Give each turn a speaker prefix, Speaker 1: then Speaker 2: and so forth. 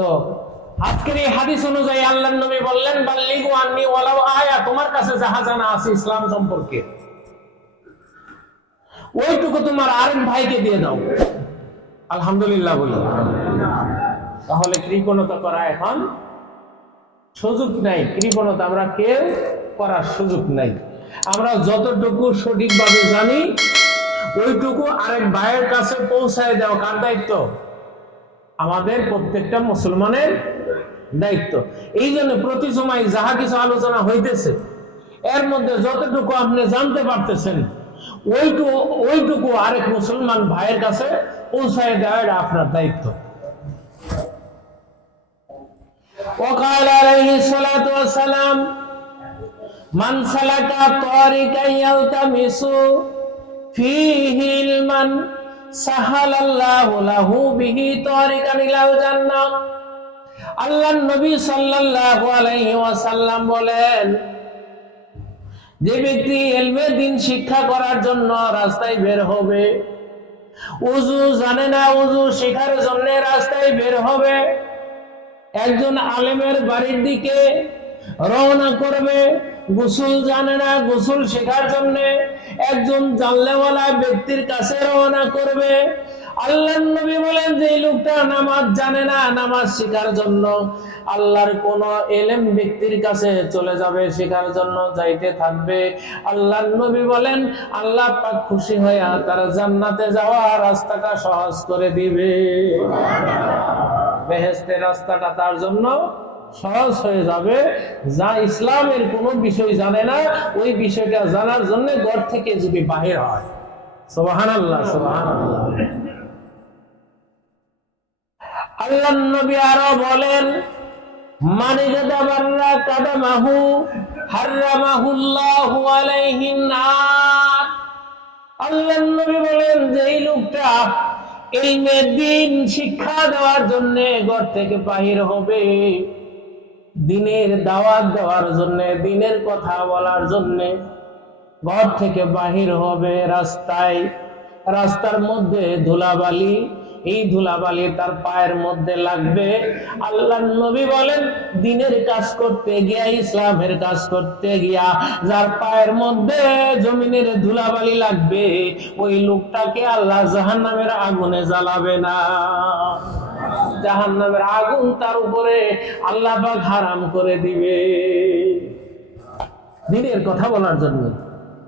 Speaker 1: তো আজকের এই হাদিস অনুযায়ী আল্লাহ নবী বললেন, বাল্লিগু আন্নি ওয়ালাউ আয়া তোমার কাছে যাহা জানা আছে ইসলাম সম্পর্কে। ওইটুকু তোমার আরেক ভাইকে দিয়ে দাও। আলহামদুলিল্লাহ বলি। তাহলে কৃপণতা করা এখন সুযোগ নাই। কৃপণতা আমরা কেউ করার সুযোগ নাই। আমরা যতটুকু সঠিকভাবে জানি, ওইটুকু আরেক ভাইয়ের কাছে পৌঁছায় দেওয়া কার দায়িত্ব? আমাদের প্রত্যেকটা মুসলমানের দায়িত্ব এই জন্য প্রতি সময় যাহা কিছু আলোচনা হইতেছে এর মধ্যে যতটুকু আপনি জানতে পারতেছেন ওইটুকু ওইটুকু আরেক মুসলমান ভাইয়ের কাছে পৌঁছায় দেওয়া এটা আপনার দায়িত্ব وقال عليه الصلاة والسلام من سلك طريقا يلتمس فيه علما যে ব্যক্তি এলমে দিন শিক্ষা করার জন্য রাস্তায় বের হবে উজু জানে না উজু শেখার জন্য রাস্তায় বের হবে, একজন আলেমের বাড়ির দিকে রওনা করবে, গোসল জানে না গোসল শেখার জন্যে একজন জানলেওয়ালা ব্যক্তির কাছে রওনা করবে। আল্লাহ নবী বলেন যে লোকটা নামাজ জানে না, নামাজ শেখার জন্য আল্লাহর কোন এলেম ব্যক্তির কাছে চলে যাবে, শেখার জন্য যাইতে থাকবে। আল্লাহ নবী বলেন, আল্লাহ পাক খুশি হয়ে তার জান্নাতে যাওয়া রাস্তাটা সহজ করে দিবে। বেহেস্তের রাস্তাটা তার জন্য সহজ হয়ে যাবে। যা ইসলামের কোনো বিষয় জানে না, ওই বিষয়টা জানার জন্য ঘর থেকে যদি বাহির হয়। সোবাহান আল্লাহ সোবাহান আল্লাহ এই শিক্ষা দেওয়ার জন্য ঘর থেকে বাহির হবে দিনের দাওয়াত দেওয়ার জন্য, দিনের কথা বলার জন্যে ঘর থেকে বাহির হবে রাস্তায়। রাস্তার মধ্যে ধুলাবালি, এই ধুলাবালি তার পায়ের মধ্যে লাগবে। আল্লাহ নবী বলেন, দিনের কাজ করতে গিয়া, ইসলামের কাজ করতে গিয়া, যার পায়ের মধ্যে জমিনের ধুলাবালি লাগবে, ওই লোকটাকে আল্লাহ জাহান্নামের আগুনে জ্বালাবে না। জাহান্নামের আগুন তার উপরে আল্লাহ হারাম করে দিবে। দিনের কথা বলার জন্য।